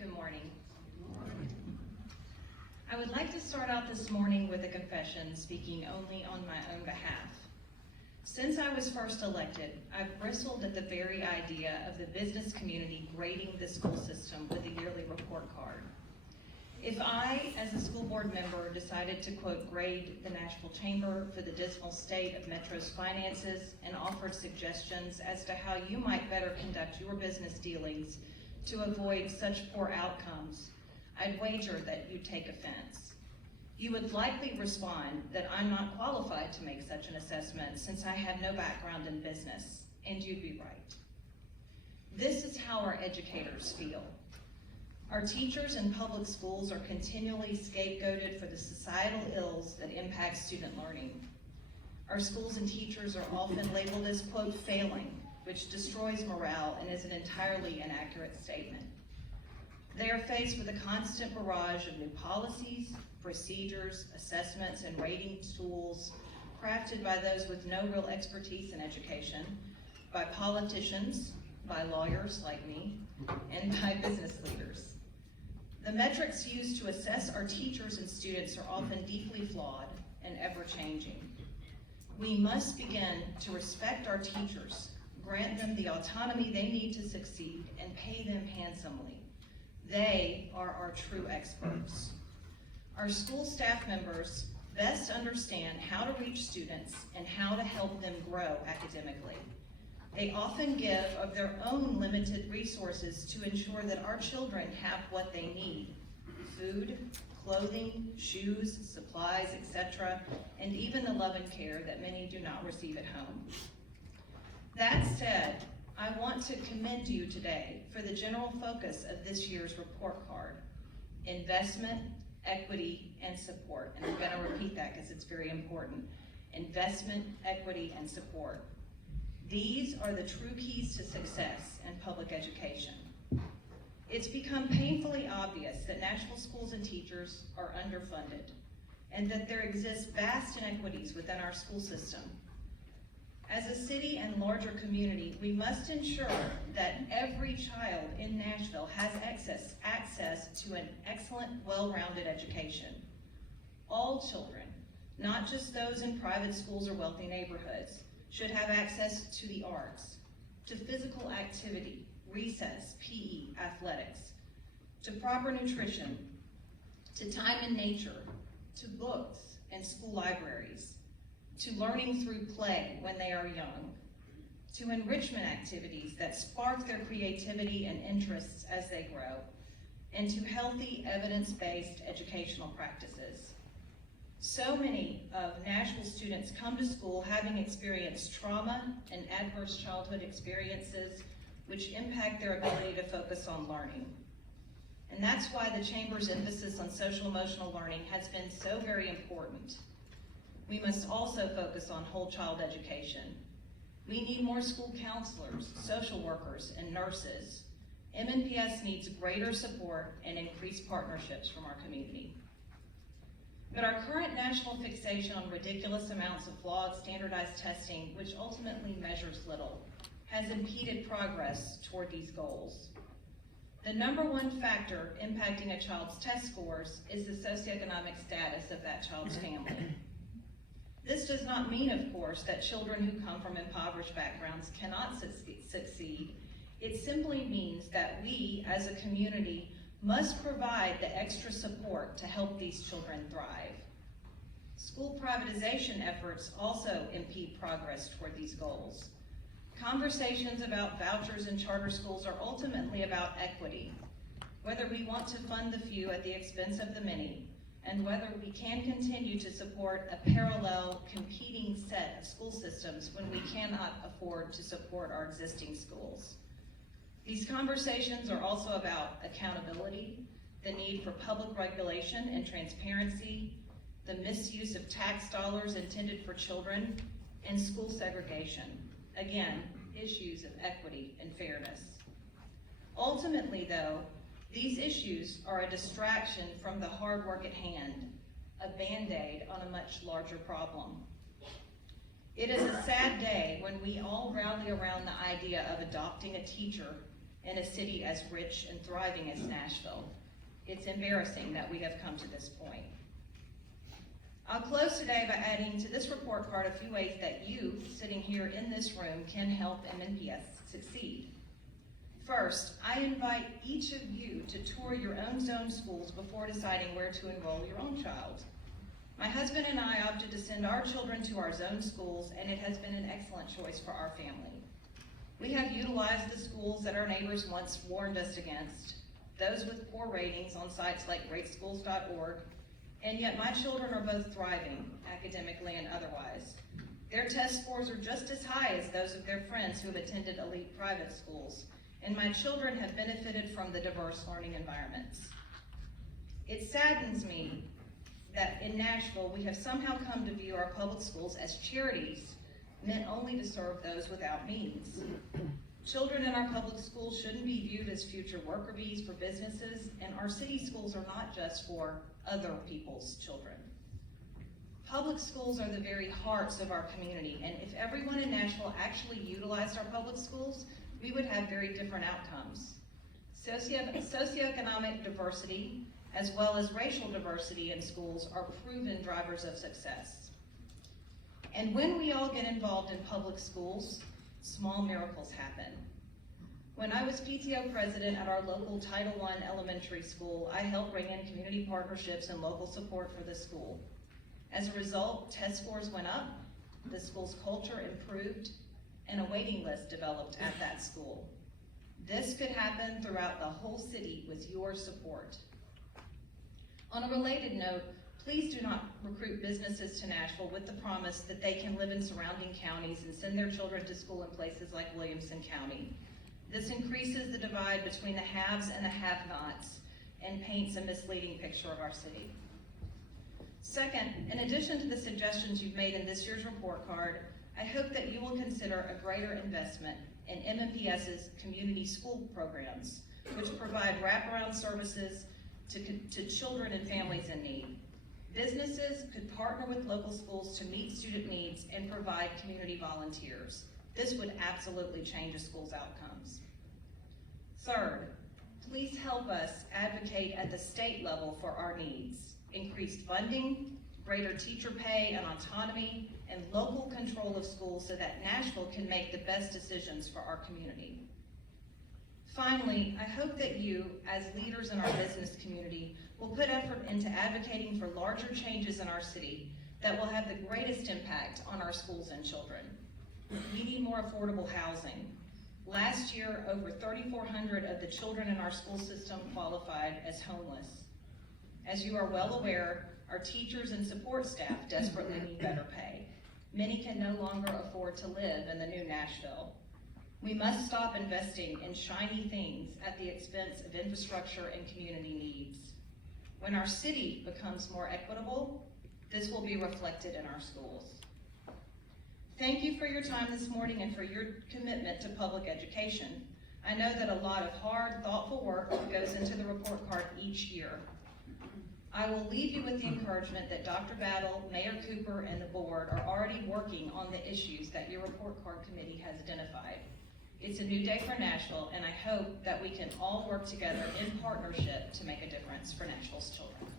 Good morning. I would like to start out this morning with a confession, speaking only on my own behalf. Since I was first elected, I've bristled at the very idea of the business community grading the school system with a yearly report card. If I, as a school board member, decided to, quote, grade the Nashville Chamber for the dismal state of Metro's finances and offered suggestions as to how you might better conduct your business dealings to avoid such poor outcomes, I'd wager that you'd take offense. You would likely respond that I'm not qualified to make such an assessment since I have no background in business, and you'd be right. This is how our educators feel. Our teachers in public schools are continually scapegoated for the societal ills that impact student learning. Our schools and teachers are often labeled as, quote, failing, which destroys morale and is an entirely inaccurate statement. They are faced with a constant barrage of new policies, procedures, assessments, and rating tools crafted by those with no real expertise in education, by politicians, by lawyers like me, and by business leaders. The metrics used to assess our teachers and students are often deeply flawed and ever-changing. We must begin to respect our teachers, grant them the autonomy they need to succeed, and pay them handsomely. They are our true experts. Our school staff members best understand how to reach students and how to help them grow academically. They often give of their own limited resources to ensure that our children have what they need: food, clothing, shoes, supplies, etc., and even the love and care that many do not receive at home. That said, I want to commend you today for the general focus of this year's report card: investment, equity, and support. And I'm going to repeat that because it's very important. Investment, equity, and support. These are the true keys to success in public education. It's become painfully obvious that Nashville schools and teachers are underfunded, and that there exist vast inequities within our school system. As a city and larger community, we must ensure that every child in Nashville has access to an excellent, well-rounded education. All children, not just those in private schools or wealthy neighborhoods, should have access to the arts, to physical activity, recess, PE, athletics, to proper nutrition, to time in nature, to books and school libraries, to learning through play when they are young, to enrichment activities that spark their creativity and interests as they grow, and to healthy, evidence-based educational practices. So many of Nashville students come to school having experienced trauma and adverse childhood experiences which impact their ability to focus on learning. And that's why the Chamber's emphasis on social emotional learning has been so very important. We must also focus on whole child education. We need more school counselors, social workers, and nurses. MNPS needs greater support and increased partnerships from our community. But our current national fixation on ridiculous amounts of flawed standardized testing, which ultimately measures little, has impeded progress toward these goals. The number one factor impacting a child's test scores is the socioeconomic status of that child's family. This does not mean, of course, that children who come from impoverished backgrounds cannot succeed. It simply means that we, as a community, must provide the extra support to help these children thrive. School privatization efforts also impede progress toward these goals. Conversations about vouchers in charter schools are ultimately about equity, whether we want to fund the few at the expense of the many, and whether we can continue to support a parallel, competing set of school systems when we cannot afford to support our existing schools. These conversations are also about accountability, the need for public regulation and transparency, the misuse of tax dollars intended for children, and school segregation. Again, issues of equity and fairness. Ultimately, though, these issues are a distraction from the hard work at hand, a Band-Aid on a much larger problem. It is a sad day when we all rally around the idea of adopting a teacher in a city as rich and thriving as Nashville. It's embarrassing that we have come to this point. I'll close today by adding to this report card a few ways that you, sitting here in this room, can help MNPS succeed. First, I invite each of you to tour your own zone schools before deciding where to enroll your own child. My husband and I opted to send our children to our zone schools, and it has been an excellent choice for our family. We have utilized the schools that our neighbors once warned us against, those with poor ratings on sites like greatschools.org, and yet my children are both thriving, academically and otherwise. Their test scores are just as high as those of their friends who have attended elite private schools, and my children have benefited from the diverse learning environments. It saddens me that in Nashville, we have somehow come to view our public schools as charities meant only to serve those without means. Children in our public schools shouldn't be viewed as future worker bees for businesses, and our city schools are not just for other people's children. Public schools are the very hearts of our community, and if everyone in Nashville actually utilized our public schools, we would have very different outcomes. Socioeconomic diversity, as well as racial diversity in schools, are proven drivers of success. And when we all get involved in public schools, small miracles happen. When I was PTO president at our local Title I elementary school, I helped bring in community partnerships and local support for the school. As a result, test scores went up, the school's culture improved, and a waiting list developed at that school. This could happen throughout the whole city with your support. On a related note, please do not recruit businesses to Nashville with the promise that they can live in surrounding counties and send their children to school in places like Williamson County. This increases the divide between the haves and the have-nots and paints a misleading picture of our city. Second, in addition to the suggestions you've made in this year's report card, I hope that you will consider a greater investment in MNPS's community school programs, which provide wraparound services to children and families in need. Businesses could partner with local schools to meet student needs and provide community volunteers. This would absolutely change a school's outcomes. Third, please help us advocate at the state level for our needs. Increased funding, greater teacher pay and autonomy, and local control of schools so that Nashville can make the best decisions for our community. Finally, I hope that you, as leaders in our business community, will put effort into advocating for larger changes in our city that will have the greatest impact on our schools and children. We need more affordable housing. Last year, over 3,400 of the children in our school system qualified as homeless. As you are well aware, our teachers and support staff desperately need better pay. Many can no longer afford to live in the new Nashville. We must stop investing in shiny things at the expense of infrastructure and community needs. When our city becomes more equitable, this will be reflected in our schools. Thank you for your time this morning and for your commitment to public education. I know that a lot of hard, thoughtful work goes into the report card each year. I will leave you with the encouragement that Dr. Battle, Mayor Cooper, and the board are already working on the issues that your report card committee has identified. It's a new day for Nashville, and I hope that we can all work together in partnership to make a difference for Nashville's children.